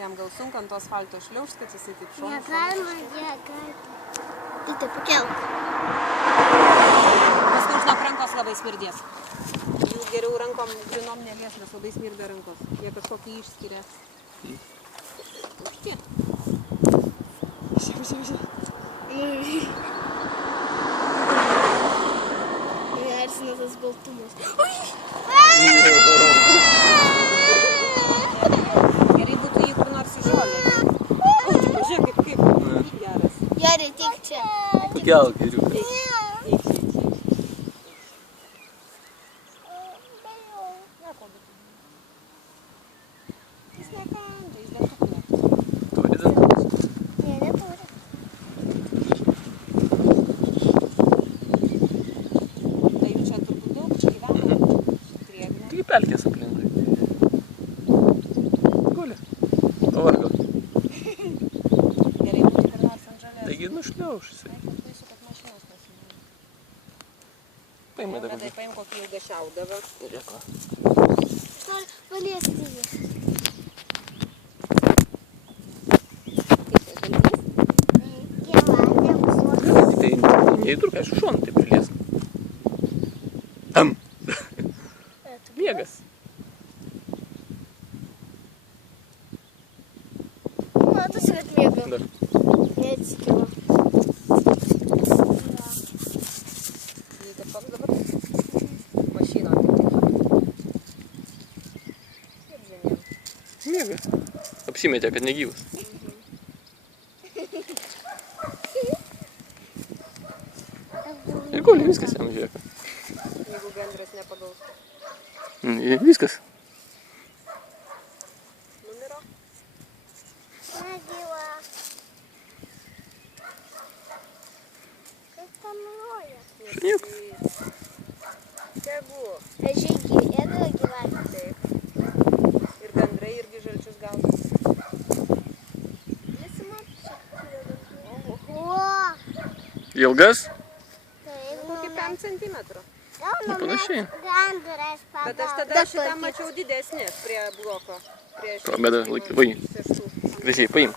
Jam gal sunku ant asfalto šliaužt, kad jisai taip šonas. Negalima, negalima. Tu taip pakelk. Paskui žinok, rankos labai smirdės. Jų geriau rankom grinom nelies, nes labai smirda rankos. Jie kažkokį išskiria. Užtie. Erzina tas baltumas. Gerai būtų jį kur nors į žolę. Žiūrėk, kaip geras. Gerai, tik čia. Pakelk, geriau. Eik. Jis nekandžia, jis dantukų neturi. Turi dantukus? Ne, neturi. Tai jų čia turbūt daug gyvena. Drėgna. Taigi pelkės aplinkui. Guli. Pavargo. Gerai būtų kur nors ant žolės. Taigi nušliauš jisai. Ai, kad baisu, kad mašinos nesimėlė. Paimai dabar. Radai, paim kokį ilgą šiaudavą. Žiūrėk va. Noriu paliesti jį. Tai neįtruk, aišku, šoną taip priliesk. Tam. Miegas. Matosi, kad miega. Dar. Neatsikilo. Jį taip pat dabar mašiną tik. Ir žiniem. Miega. Apsimetė, kad negyvas. Ir guli, viskas jam žiūrėk. Jeigu gandras nepagaus. Viskas. Numiro. Negyva. Kaip tam nuoja? Šuniuk. Tegu. Ežiai ėda gyvena. Taip. Ir gandrai irgi žalčius gaudo. Visi mato. Ilgas? Kokį 5 centimetrų. Panašiai. Gandras pagal. Bet aš tada šitą mačiau didesnį prie bloko. Prie Bet vai. Vežiai, paim.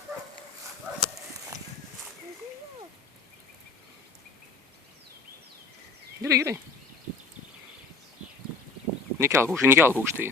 Gerai. Nekelk aukštai.